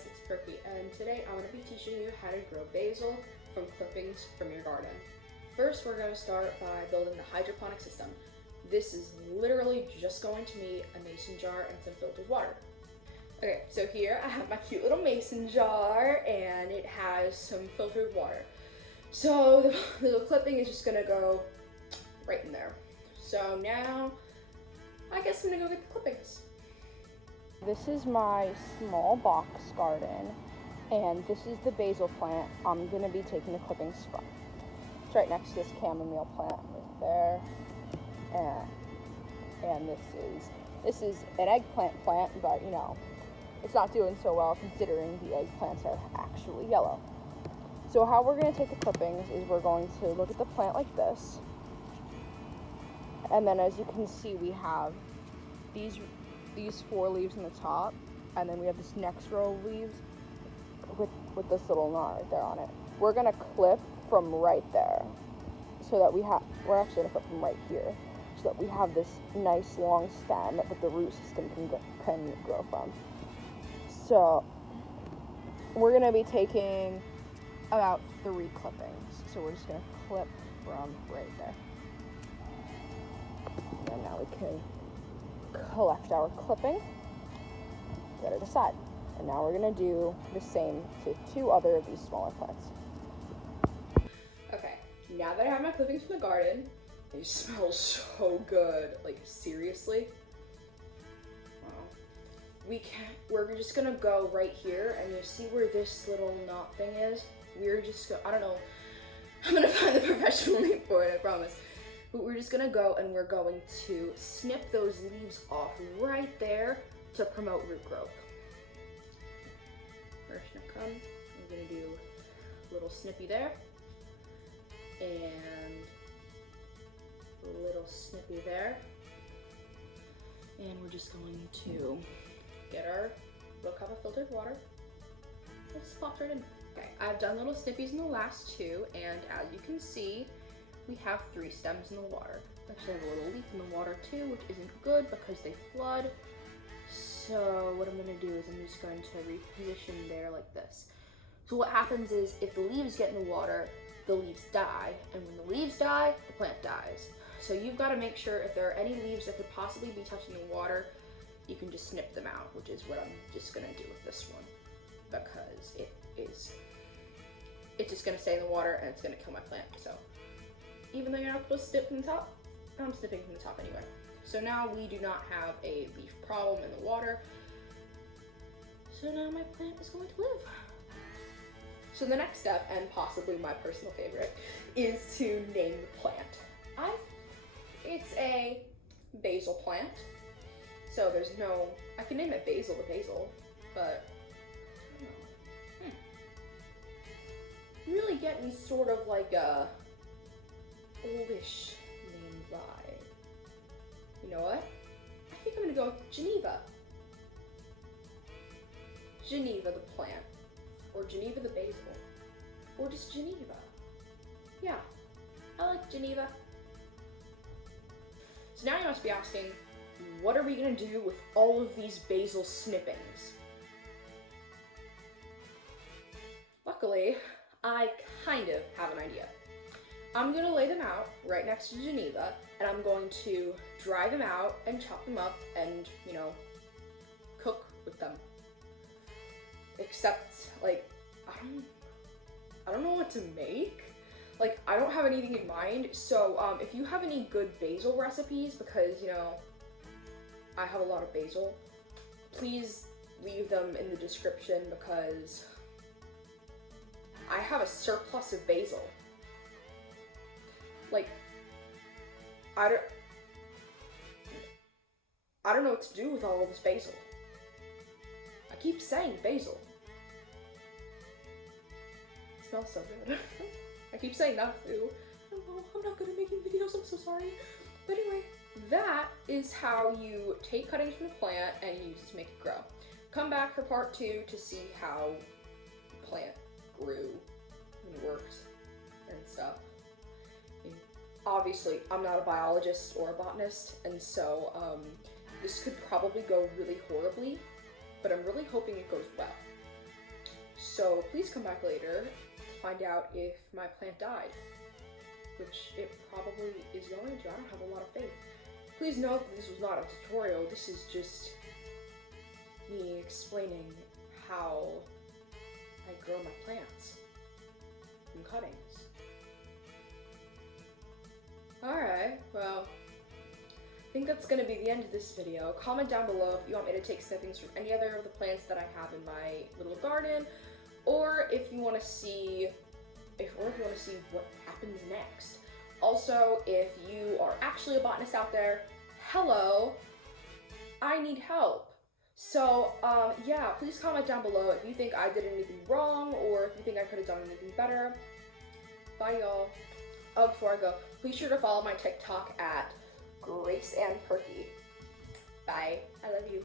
guys, it's Perky, and today I'm going to be teaching you how to grow basil from clippings from your garden. First, we're going to start by building the hydroponic system. This is literally just going to need a mason jar and some filtered water. Okay, so here I have my cute little mason jar, and it has some filtered water. So the little clipping is just going to go right in there. So now, I guess I'm going to go get the clippings. This is my small box garden, and this is the basil plant I'm going to be taking the clippings from. It's right next to this chamomile plant right there, and this is an eggplant plant, but you know, it's not doing so well considering the eggplants are actually yellow. So how we're going to take the clippings is we're going to look at the plant like this, and then as you can see we have these 4 leaves in the top, and then we have this next row of leaves with this little knot right there on it. We're gonna clip from right there, so that we're actually gonna clip from right here, so that we have this nice long stem that the root system can grow from. So we're gonna be taking about 3 clippings. So we're just gonna clip from right there, and now we can collect our clipping, set it aside, and now we're going to do the same to 2 other of these smaller plants. Okay, now that I have my clippings from the garden, they smell so good, like seriously. We're just gonna go right here, and you see where this little knot thing is? I don't know, I'm gonna find the professional name for it, I promise. But we're just gonna go and we're going to snip those leaves off right there to promote root growth. First, we're gonna do a little snippy there, and a little snippy there. And we're just going to get our little cup of filtered water. It just pops right in. Okay, I've done little snippies in the last 2, and as you can see, we have 3 stems in the water. Actually, I have a little leaf in the water too, which isn't good because they flood. So what I'm gonna do is I'm just going to reposition there like this. So what happens is if the leaves get in the water, the leaves die. And when the leaves die, the plant dies. So you've gotta make sure if there are any leaves that could possibly be touching the water, you can just snip them out, which is what I'm just gonna do with this one. Because it's just gonna stay in the water and it's gonna kill my plant. So even though you're not supposed to snip from the top, I'm snipping from the top anyway. So now we do not have a leaf problem in the water. So now my plant is going to live. So the next step, and possibly my personal favorite, is to name the plant. It's a basil plant. So I can name it Basil the basil, but I don't know. I'm really getting sort of like a oldish name vibe. You know what? I think I'm gonna go with Geneva. Geneva the plant, or Geneva the basil, or just Geneva. Yeah, I like Geneva. So now you must be asking, what are we gonna do with all of these basil snippings? Luckily, I kind of have an idea. I'm gonna lay them out right next to Geneva, and I'm going to dry them out and chop them up and, you know, cook with them. Except, like, I don't know what to make. Like, I don't have anything in mind, so if you have any good basil recipes, because, you know, I have a lot of basil, please leave them in the description, because I have a surplus of basil. Like, I don't know what to do with all of this basil. I keep saying basil. It smells so good. I keep saying not to. I'm not good at making videos, I'm so sorry. But anyway, that is how you take cuttings from the plant and use it to make it grow. Come back for part 2 to see how the plant grew and worked and stuff. Obviously, I'm not a biologist or a botanist, and so this could probably go really horribly, but I'm really hoping it goes well. So please come back later to find out if my plant died, which it probably is going to. I don't have a lot of faith. Please note that this was not a tutorial. This is just me explaining how I grow my plants from cuttings. Alright, well, I think that's going to be the end of this video. Comment down below if you want me to take snippings from any other of the plants that I have in my little garden, or if you want to see, what happens next. Also, if you are actually a botanist out there, hello, I need help. So, yeah, please comment down below if you think I did anything wrong, or if you think I could have done anything better. Bye, y'all. Oh, before I go, please sure to follow my TikTok at Grace and Perkie. Bye. I love you.